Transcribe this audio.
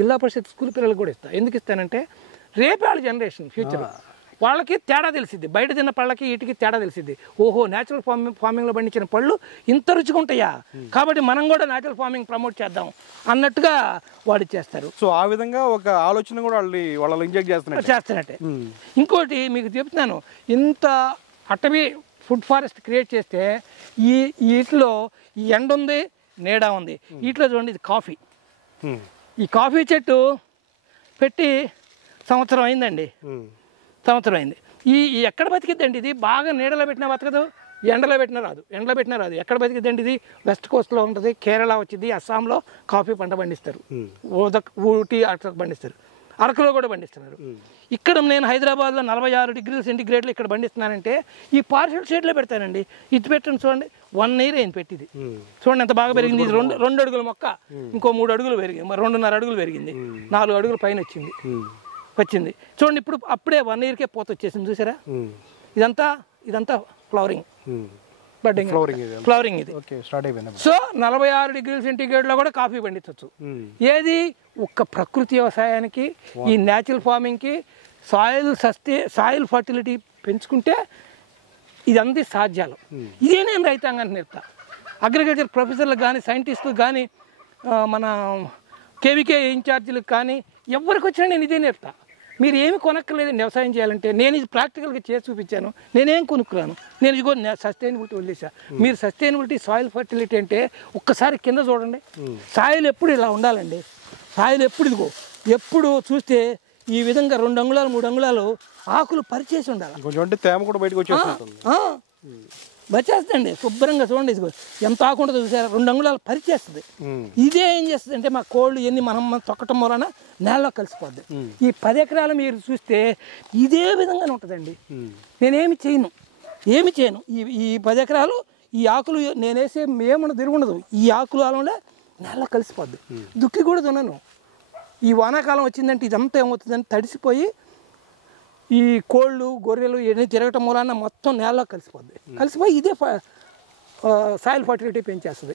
జిల్లా పరిషత్ స్కూల్ పిల్లలకు కూడా ఇస్తాను. ఎందుకు ఇస్తానంటే రేపే వాళ్ళ జనరేషన్ ఫ్యూచర్ వాళ్ళకి తేడా తెలిసిద్ది. బయట తిన్న పళ్ళకి వీటికి తేడా తెలిసిద్ది. ఓహో న్యాచురల్ ఫార్మింగ్లో పండించిన పళ్ళు ఇంత రుచిగా ఉంటాయా, కాబట్టి మనం కూడా న్యాచురల్ ఫార్మింగ్ ప్రమోట్ చేద్దాం అన్నట్టుగా వాడు చేస్తారు. సో ఆ విధంగా ఒక ఆలోచన కూడా వాళ్ళు ఇంజెక్ట్ చేస్తున్నట్టే. ఇంకోటి మీకు చెప్తున్నాను, ఇంత అటవీ ఫుడ్ ఫారెస్ట్ క్రియేట్ చేస్తే వీటిలో ఈ ఎండ ఉంది, నీడ ఉంది. వీటిలో చూడండి, ఇది కాఫీ. ఈ కాఫీ చెట్టు పెట్టి సంవత్సరం అయిందండి. సంవత్సరం అయింది. ఈ ఎక్కడ బతికిద్దండి ఇది? బాగా నీడలో పెట్టినా బతకదు, ఎండలో పెట్టినా రాదు. ఎక్కడ బతికిద్దండి ఇది? వెస్ట్ కోస్ట్లో ఉంటుంది, కేరళ వచ్చింది, అస్సాంలో కాఫీ పంట పండిస్తారు, ఊటీ అట్లా పండిస్తారు, అరకులో కూడా పండిస్తున్నారు. ఇక్కడ నేను హైదరాబాద్లో 46 డిగ్రీల సెంటిగ్రేడ్లో ఇక్కడ పండిస్తున్నానంటే ఈ పార్షల్ షేడ్లో పెడతానండి. ఇది పెట్టండి, చూడండి 1 ఇయర్ అయింది పెట్టింది. చూడండి ఎంత బాగా పెరిగింది. ఇది 2 అడుగుల మొక్క, ఇంకో 3 అడుగులు పెరిగింది, 2.5 అడుగులు పెరిగింది, 4 అడుగుల పైన వచ్చింది. చూడండి ఇప్పుడు అప్పుడే 1 ఇయర్కే పోత వచ్చేసింది, చూసారా? ఇదంతా ఫ్లవరింగ్, బడ్డింగ్, ఫ్లవరింగ్ ఇది. సో 46 డిగ్రీల సెంటిగ్రేడ్లో కూడా కాఫీ పండించవచ్చు. ఏది? ఒక్క ప్రకృతి వ్యవసాయానికి, ఈ న్యాచురల్ ఫార్మింగ్కి, సాయిల్ ఫర్టిలిటీ పెంచుకుంటే ఇదంతా సాధ్యాలు. ఇదే నేను రైతాంగానికి నేర్పుతా. అగ్రికల్చర్ ప్రొఫెసర్లకు కానీ, సైంటిస్టులకు కానీ, మన కేవీకే ఇన్ఛార్జీలకు కానీ ఎవరికి వచ్చినా నేను ఇదే నేర్పుతా. మీరు ఏమి కొనక్కర్లేదండి వ్యవసాయం చేయాలంటే. నేను ఇది ప్రాక్టికల్గా చేసి చూపించాను. నేనేం కొనుక్కున్నాను, నేను ఇదిగో సస్టైనబిలిటీ వదిలేసా. మీరు సస్టైనబిలిటీ, సాయిల్ ఫర్టిలిటీ అంటే ఒక్కసారి కింద చూడండి. సాయిల్ ఎప్పుడు ఇలా ఉండాలండి. సాయిల్ ఎప్పుడు చూస్తే ఈ విధంగా 2 అంగుళాలు 3 అంగుళాలు ఆకులు పరిచేసి ఉండాలి. కొంచెం తేమ కూడా బయటకు వచ్చేస్తుందండి శుభ్రంగా. చూడండి ఇదిగో ఎంత ఆకు ఉంటుందో చూసారా, 2 అంగుళాలు పరిచేస్తుంది. ఇదే ఏం చేస్తుంది అంటే మా కోళ్ళు ఎన్ని మనం తొక్కటం వలన నేలలో కలిసిపోద్ది. ఈ 10 ఎకరాలు మీరు చూస్తే ఇదే విధంగానే ఉంటుందండి. నేనేమి చేయను. ఈ 10 ఎకరాలు ఈ ఆకులు నేనేసే ఏమన్నా తిరుగుండదు. ఈ ఆకులు అలా నేలలో కలిసిపోద్ది. దుక్కి కూడా దున్నను. ఈ వానాకాలం వచ్చిందంటే ఇదంతా ఏమవుతుందంటే తడిసిపోయి ఈ కోళ్ళు, గొర్రెలు ఇవన్నీ తిరగటం మూలాన మొత్తం నేలలో కలిసిపోయి ఇదే సాయిల్ ఫర్టిలిటీ పెంచేస్తుంది.